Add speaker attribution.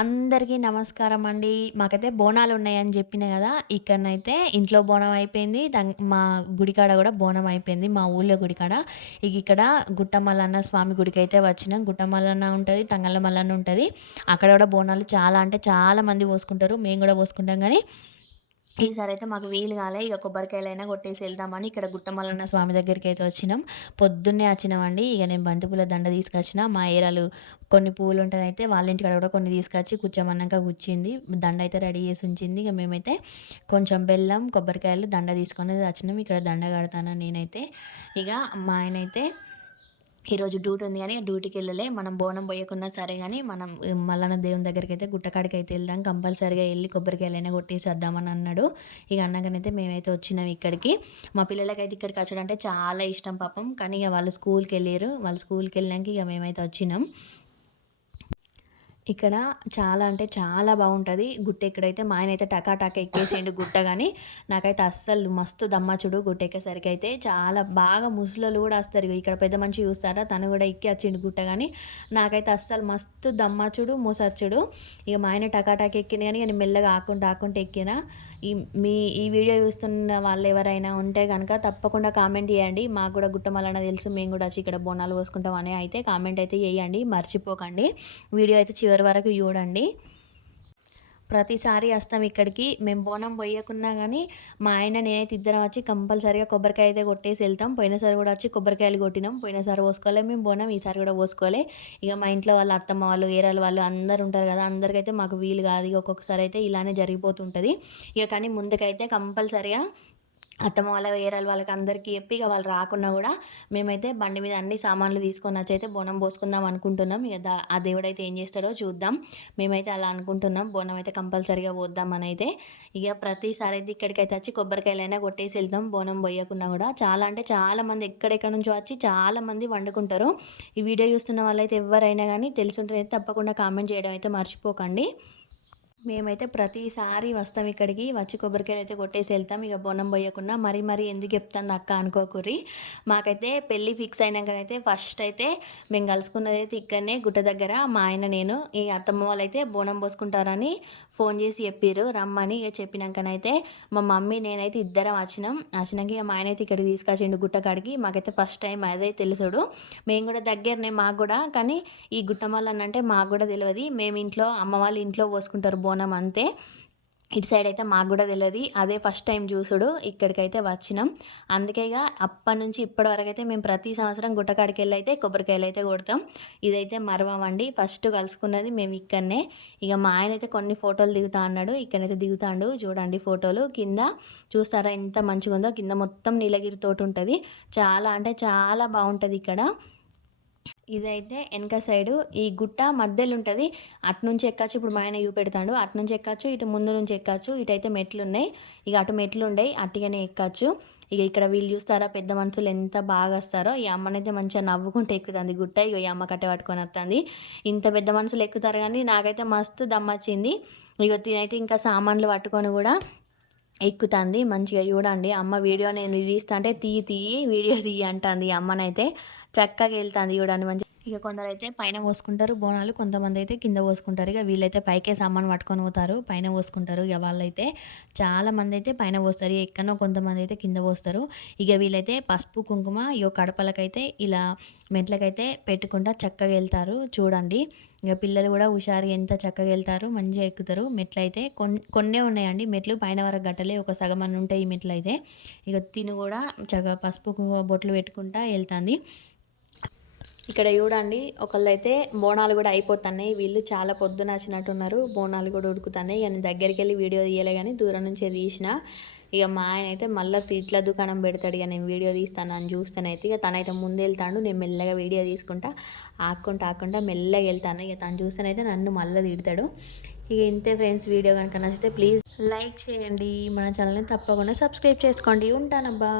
Speaker 1: అందరికీ నమస్కారం అండి. మాకైతే బోనాలు ఉన్నాయని చెప్పిన కదా ఇక్కడనైతే ఇంట్లో బోనం అయిపోయింది. మా గుడికాడ కూడా బోనం అయిపోయింది. మా ఊళ్ళో గుడికాడ. ఇక ఇక్కడ గుట్టమల్లన్న స్వామి గుడికి అయితే వచ్చినాం. గుట్టమల్లన్న ఉంటుంది తంగళ్ళ మల్లన్న ఉంటుంది. అక్కడ కూడా బోనాలు చాలా అంటే చాలా మంది పోసుకుంటారు. మేము కూడా పోసుకుంటాం కానీ ఈసారి అయితే మాకు వీలు కాలే. ఇక కొబ్బరికాయలైనా కొట్టేసి వెళ్దామని ఇక్కడ గుట్టమల్లన్న స్వామి దగ్గరికి అయితే వచ్చినాం. పొద్దున్నే వచ్చినామండి. ఇక నేను బంతిపూల దండ తీసుకొచ్చిన. మా ఏరాలు కొన్ని పూలు ఉంటాయి అయితే వాళ్ళ ఇంటికాడ కూడా కొన్ని తీసుకొచ్చి కూర్చోమన్నాక కూర్చింది దండ అయితే రెడీ చేసి ఉంచింది. ఇక మేమైతే కొంచెం బెల్లం కొబ్బరికాయలు దండ తీసుకొని వచ్చినాం. ఇక్కడ దండ కడతాను నేనైతే. ఇక మా ఆయన అయితే ఈరోజు డ్యూటీ ఉంది కానీ డ్యూటీకి వెళ్ళలే. మనం బోనం పోయకున్నా సరే కానీ మనం మల్లన్న దేవుని దగ్గరికి అయితే గుట్టకాడికి అయితే వెళ్దాం. కంపల్సరీగా వెళ్ళి కొబ్బరికాయలైనా కొట్టేసి వద్దామని అన్నాడు. ఇక అన్నగానైతే మేమైతే వచ్చినాం ఇక్కడికి. మా పిల్లలకైతే ఇక్కడికి వచ్చాడంటే చాలా ఇష్టం పాపం. కానీ ఇక వాళ్ళు స్కూల్కి వెళ్ళారు. వాళ్ళు స్కూల్కి వెళ్ళాక ఇక మేమైతే వచ్చినాం. ఇక్కడ చాలా అంటే చాలా బాగుంటుంది. గుట్ట ఎక్కడైతే మా ఆయన అయితే టకా టకా ఎక్కేసిండు గుట్ట కానీ నాకైతే అస్సలు మస్తు దమ్మచుడు గుట్ట ఎక్కేసరికి అయితే. చాలా బాగా ముసలోళ్ళు కూడా వస్తారు. ఇక్కడ పెద్ద మనిషి చూస్తారా? తను కూడా ఎక్కి వచ్చిండు గుట్ట కానీ నాకైతే అస్సలు మస్తు దమ్మచుడు ముసచ్చుడు ఇక మా ఆయన టకా టకా ఎక్కిన కానీ నేను మెల్లగా ఆకుంటూ ఆకుంటూ ఎక్కిన. ఈ మీ ఈ వీడియో చూస్తున్న వాళ్ళు ఎవరైనా ఉంటే కనుక తప్పకుండా కామెంట్ చేయండి. మాకు కూడా గుట్టమలన తెలుసు మేము కూడా వచ్చి ఇక్కడ బోనాలు పోసుకుంటాం అనే అయితే కామెంట్ అయితే చేయండి. మర్చిపోకండి. వీడియో అయితే చివరి వరకు చూడండి. ప్రతిసారి వస్తాం ఇక్కడికి. మేము బోనం పోయకున్నా కానీ మా ఆయన నేనైతే ఇద్దరం వచ్చి కంపల్సరీగా కొబ్బరికాయ అయితే కొట్టేసి వెళ్తాం. పోయినసారి కూడా వచ్చి కొబ్బరికాయలు కొట్టినాం. పోయినసారి పోసుకోలే మేము బోనం ఈసారి కూడా పోసుకోలే. ఇక మా ఇంట్లో వాళ్ళ అత్తమ్మ వాళ్ళు ఏరాల వాళ్ళు అందరు ఉంటారు కదా అందరికైతే మాకు వీలు కాదు. ఇక ఒక్కొక్కసారి అయితే ఇలానే జరిగిపోతుంటుంది. ఇక కానీ ముందుకైతే కంపల్సరీగా అత్తమ్మ వాళ్ళ వేరే వాళ్ళకి అందరికీ చెప్పి ఇక వాళ్ళు రాకున్నా కూడా మేమైతే బండి మీద అన్ని సామాన్లు తీసుకొని వచ్చి అయితే బోనం పోసుకుందాం అనుకుంటున్నాం. ఇక ఆ దేవుడైతే ఏం చేస్తాడో చూద్దాం. మేమైతే అలా అనుకుంటున్నాం. బోనం అయితే కంపల్సరీగా పోద్దామని అయితే. ఇక ప్రతిసారి అయితే ఇక్కడికైతే వచ్చి కొబ్బరికాయలైనా కొట్టేసి వెళ్తాం. బోనం పోయకుండా కూడా చాలా అంటే చాలా మంది నుంచో వచ్చి చాలా మంది వండుకుంటారు. ఈ వీడియో చూస్తున్న వాళ్ళైతే ఎవరైనా కానీ తెలుసుంటే తప్పకుండా కామెంట్ చేయడం అయితే మర్చిపోకండి. మేమైతే ప్రతిసారి వస్తాం ఇక్కడికి. వచ్చి కొబ్బరికాయలు అయితే కొట్టేసి వెళ్తాం. ఇక బోనం పోయకుండా మరీ మరీ ఎందుకు చెప్తాను అక్క అనుకోకుర్రి. మాకైతే పెళ్ళి ఫిక్స్ అయినాకనైతే ఫస్ట్ అయితే మేము కలుసుకున్నది అయితే ఇక్కడనే గుట్ట దగ్గర. మా ఆయన నేను ఈ అత్తమ్మ వాళ్ళు అయితే బోనం పోసుకుంటారని ఫోన్ చేసి చెప్పారు రమ్మని ఇక చెప్పినాకనైతే మా మమ్మీ నేనైతే ఇద్దరం వచ్చినాం. వచ్చినాక ఇక మా ఆయన అయితే ఇక్కడికి తీసుకొచ్చిండు గుట్టకాడికి మాకైతే ఫస్ట్ టైం అదే తెలుసుడు. మేము కూడా దగ్గరనే మాకు కూడా. కానీ ఈ గుట్టమల్ల అంటే మాకు కూడా తెలియదు మేము ఇంట్లో అమ్మ వాళ్ళు ఇంట్లో పోసుకుంటారు బోనం అంతే. ఇటు సైడ్ అయితే మాకు కూడా తెలియదు అదే ఫస్ట్ టైం చూసుడు ఇక్కడికైతే వచ్చినాం. అందుకే ఇక అప్పటి నుంచి ఇప్పటి వరకు అయితే మేము ప్రతి సంవత్సరం గుట్టకాడికి వెళ్ళి అయితే కొబ్బరికాయలు అయితే కొడతాం. ఇదైతే మరవమండి ఫస్ట్ కలుసుకున్నది మేము ఇక్కడనే. ఇక మా ఆయన అయితే కొన్ని ఫోటోలు దిగుతా అన్నాడు. ఇక్కడైతే దిగుతాడు. చూడండి ఫోటోలు. కింద చూస్తారా ఎంత మంచిగా ఉందో కింద మొత్తం నీలగిరి తోట ఉంటుంది. చాలా అంటే చాలా బాగుంటుంది ఇక్కడ. ఇదైతే వెనక సైడు ఈ గుట్ట మధ్యలో ఉంటుంది అటు నుంచి ఎక్కచ్చు. ఇప్పుడు మా ఆయన పెడతాడు అటు నుంచి ఎక్కచ్చు. ఇటు ముందు నుంచి ఎక్కచ్చు. ఇటైతే మెట్లు ఉన్నాయి ఇక అటు మెట్లు ఉండయి అట్టుగానే ఎక్కచ్చు. ఇక ఇక్కడ వీళ్ళు చూస్తారా? పెద్ద మనుషులు ఎంత బాగా వస్తారో ఈ అమ్మనైతే మంచిగా నవ్వుకుంటూ ఎక్కుతుంది గుట్ట. ఇక ఈ అమ్మ కట్ట పట్టుకొని వస్తుంది. ఇంత పెద్ద మనుషులు ఎక్కుతారు కానీ నాకైతే మస్తు దమ్మచ్చింది ఇక తినైతే ఇంకా సామాన్లు పట్టుకొని కూడా ఎక్కుతుంది మంచిగా చూడండి. అమ్మ వీడియో నేను తీస్తా అంటే తీయి తీయి వీడియో తీయి అంటుంది. అమ్మనైతే చక్కగా వెళ్తుంది చూడండి మంచి ఇక కొందరు అయితే పైన పోసుకుంటారు బోనాలు కొంతమంది అయితే కింద పోసుకుంటారు. ఇక వీళ్ళైతే పైకే సామాన్ పట్టుకొని పోతారు పైన పోసుకుంటారు. ఇక వాళ్ళైతే చాలామంది అయితే పైన పోస్తారు. ఎక్కడో కొంతమంది అయితే కింద పోస్తారు. ఇక వీళ్ళైతే పసుపు కుంకుమ ఇక కడపలకైతే ఇలా మెట్లకైతే పెట్టుకుంటా చక్కగా వెళ్తారు. చూడండి ఇక పిల్లలు కూడా హుషారు ఎంత చక్కగా వెళ్తారు మంచిగా ఎక్కుతారు. మెట్లు అయితే కొన్నే ఉన్నాయండి. మెట్లు పైన వరకు గట్టలే ఒక సగం అని ఉంటాయి ఈ మెట్లు అయితే ఇక తిను కూడా చక్కగా పసుపు బొట్లు పెట్టుకుంటా వెళ్తుంది. ఇక్కడ చూడండి ఒకళ్ళైతే బోనాలు కూడా అయిపోతున్నాయి. వీళ్ళు చాలా పొద్దున వచ్చినట్టున్నారు. బోనాలు కూడా ఉడుకుతున్నాయి. కానీ దగ్గరికి వెళ్ళి వీడియో తీయలే కానీ దూరం నుంచే తీసిన. ఇక మా ఆయన అయితే మళ్ళీ ఇట్ల దుకాణం పెడతాడు. ఇక నేను వీడియో తీస్తాను అని చూస్తానైతే ఇక తనైతే ముందు వెళ్తాడు. నేను మెల్లగా వీడియో తీసుకుంటా. ఆక్కుంటా ఆక్కుంటా మెల్లగా వెళ్తాను. ఇక తను చూస్తానైతే నన్ను మళ్ళీ తిడతాడు. ఇక ఇంతే ఫ్రెండ్స్. వీడియో కనుక నచ్చితే ప్లీజ్ లైక్ చేయండి. మన ఛానల్ని తప్పకుండా సబ్స్క్రైబ్ చేసుకోండి. ఉంటానబ్బా.